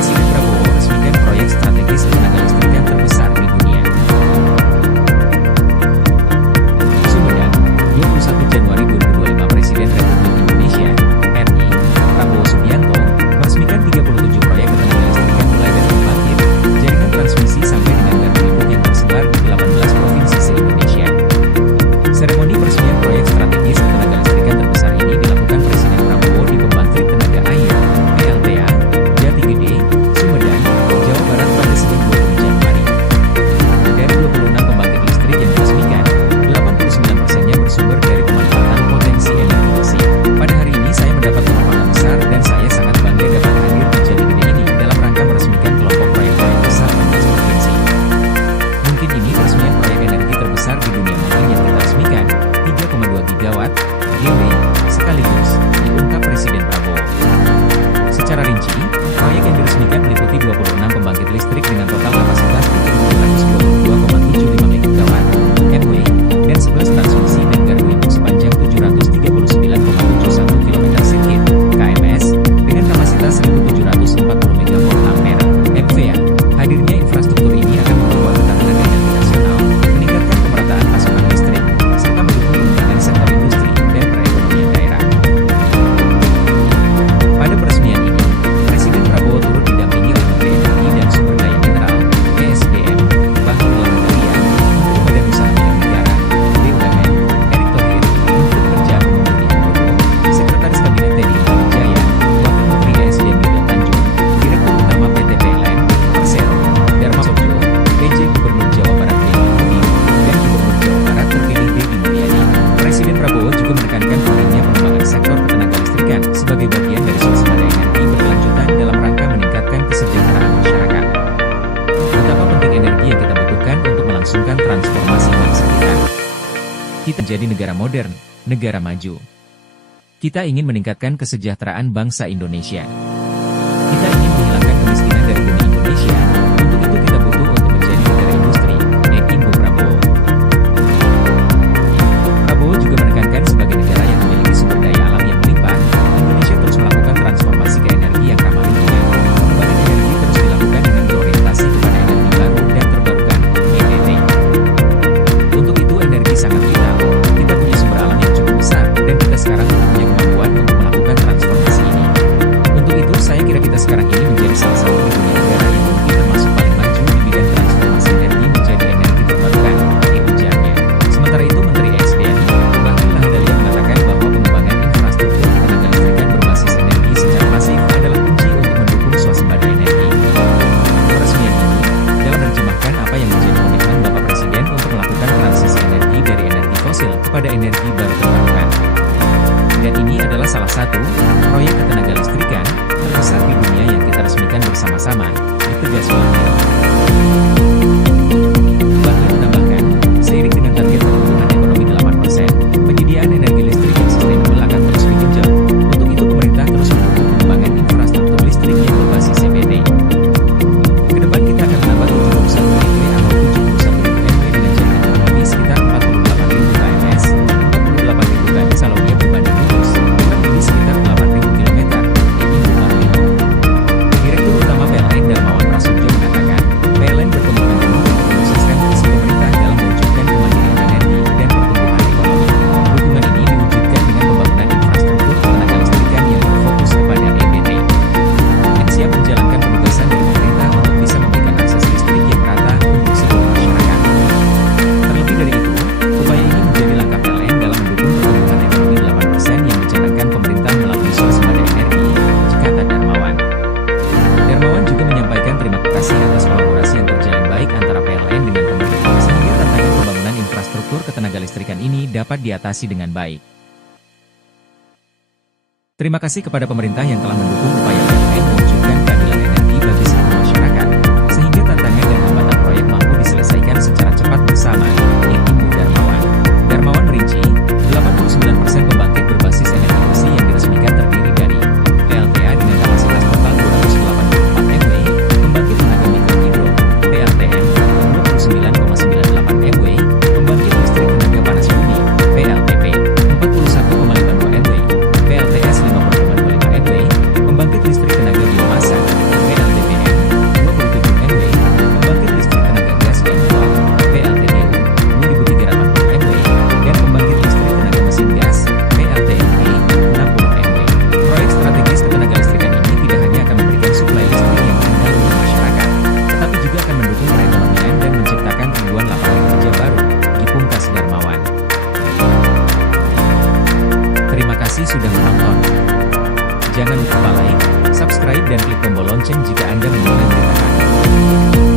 Presiden Prabowo resmikan proyek strategis tenaga listrik terbesar di dunia. Sumedang, 21 Januari 2025. Presiden Republik Indonesia (RI) Prabowo Subianto meresmikan 37 proyek tenaga listrik mulai dari pembangkit, jaringan transmisi sampai dengan gardu induk yang tersebar di 18 provinsi se-Indonesia. Seremoni peresmian proyek strategis tenaga listrik terbesar ini dilakukan Presiden Prabowo di Pembangkit Tenaga Air (PLTA) Jati Gede, Sumedang, Jawa Barat pada Senin 20 Januari. Dari 26 pembangkit listrik yang diresmikan, 89%-nya bersumber dari pemanfaatan potensi energi bersih. Pada hari ini saya mendapat kehormatan besar dan saya sangat bangga dapat hadir di Jati Gede ini dalam rangka meresmikan kelompok proyek-proyek besar 16 provinsi. Mungkin ini peresmian proyek energi terbesar di dunia mungkin yang kita resmikan, 3,2 gigawatt GW, sekaligus, diungkap Presiden Prabowo. Secara rinci, proyek yang diresmikan meliputi 26 pembangkit listrik dengan total kapasitas 322,75 MW (MW) dan 11 transmisi dan gardu induk sepanjang 739,71 km sirkuit (KMS) dengan kapasitas 1.740 MVA (MVA). Hadirnya infrastruktur ini akan memperkuat ketahanan energi nasional, meningkatkan pemerataan pasokan listrik, serta mendukung pengembangan sektor industri dan perekonomian daerah. Pada peresmian ini, Presiden Prabowo turut didampingi oleh Menteri Energi dan Sumber Daya Mineral (ESDM), Bahlil Lahadalia, Menteri Badan Usaha Milik Negara (BUMN), Erick Thohir, Menteri Kerja Budi Handoyo, Sekretaris Kabinet Teddy Minahasa, Wakil Menteri ESDM Yudha Tanjung, Direktur Utama PT PLN, Persero, Darma Sotjo, PJ Gubernur Jawa Barat Benny Budi, dan Gubernur Jawa Barat terpilih Dedi Mulyadi. Presiden Prabowo juga menekankan pentingnya pengembangan sektor ketenaga listrikan sebagai bagian dari swasembada energi berkelanjutan dalam rangka meningkatkan kesejahteraan masyarakat. Betapa penting energi yang kita butuhkan untuk melangsungkan transformasi bangsa kita. Kita menjadi negara modern, negara maju. Kita ingin meningkatkan kesejahteraan bangsa Indonesia. Kita ingin menghilangkan kemiskinan dari bumi Indonesia. Untuk itu kita butuh untuk menjadi negara industri, Ibu Prabowo. Prabowo juga menekankan sebagai negara yang memiliki sumber daya alam yang melimpah, Indonesia terus melakukan transformasi ke energi yang ramah lingkungan. Pengembangan energi terus dilakukan dengan berorientasi kepada energi baru dan terbarukan, EBT. Untuk itu energi sangat vital. Kita punya sumber alam yang cukup besar dan kita sekarang punya kemampuan untuk melakukan transformasi ini. Untuk itu saya kira kita sekarang ini menjadi salah satu di dunia negara yang mungkin termasuk paling maju di bidang transformasi energi menjadi energi terbarukan, ujarnya. Sementara itu Menteri ESDM, Bahlil Lahadalia mengatakan bahwa pengembangan infrastruktur ketenaga listrikan berbasis energi secara masif adalah kunci untuk mendukung swasembada energi. Peresmian ini dalam menerjemahkan apa yang menjadi komitmen Bapak Presiden untuk melakukan transisi energi dari energi fosil kepada energi baru terbarukan. Dan ini adalah salah satu proyek ketenaga listrikan terbesar di dunia yang kita resmikan bersama-sama, ditegas Bahlil. Bahlil menambahkan, seiring dengan target pertumbuhan ekonomi 8%, penyediaan energi listrik yang sustainable akan terus digenjot. Untuk itu pemerintah terus mendukung pengembangan infrastruktur listrik yang berbasis CBD. Kedepan kita akan menambah 71 MW atau 71.000 MW dengan jaringan kurang lebih sekitar 48.000 kms, 48.000 km Salonia berbanding lurus, kurang lebih sekitar 8.000 km, Ibu Bahlil. Direktur Utama PLN Darmawan Prasojo mengatakan, PLN berkomitmen penuh untuk mensukseskan visi pemerintah dalam mewujudkan kemandirian energi dan pertumbuhan ekonomi. Dukungan ini diwujudkan dengan pembangunan infrastruktur ketenaga listrikan yang berfokus kepada EBT. Dan siap menjalankan penugasan dari pemerintah untuk bisa memberikan akses listrik yang merata untuk seluruh masyarakat. Terlebih dari itu, upaya ini menjadi langkah PLN dalam mendukung pertumbuhan ekonomi 8% yang dicanangkan pemerintah melalui swasembada energi, kata Darmawan. Darmawan juga menyampaikan terima kasih atas kolaborasi yang terjalin baik antara PLN dengan pemerintah sehingga tantangan pembangunan infrastruktur ketenaga listrikan ini dapat diatasi dengan baik. Terima kasih kepada pemerintah yang telah mendukung upaya PLN mewujudkan keadilan energi bagi seluruh masyarakat, sehingga tantangan dan hambatan proyek mampu diselesaikan secara cepat bersama, Ibu Darmawan. Darmawan merinci, 89% pembangkit berbasis energi bersih yang diresmikan terdiri dari PLTA dengan kapasitas total 284 MW, pembangkit tenaga mikrohidro, PLTM, 29,98 MW, pembangkit listrik tenaga panas bumi, PLTP, 41,52 MW, PLTS 50,25 MW, pembangkit listrik kasih sudah menonton. Jangan lupa like, subscribe dan klik tombol lonceng jika Anda mengenal berita kami.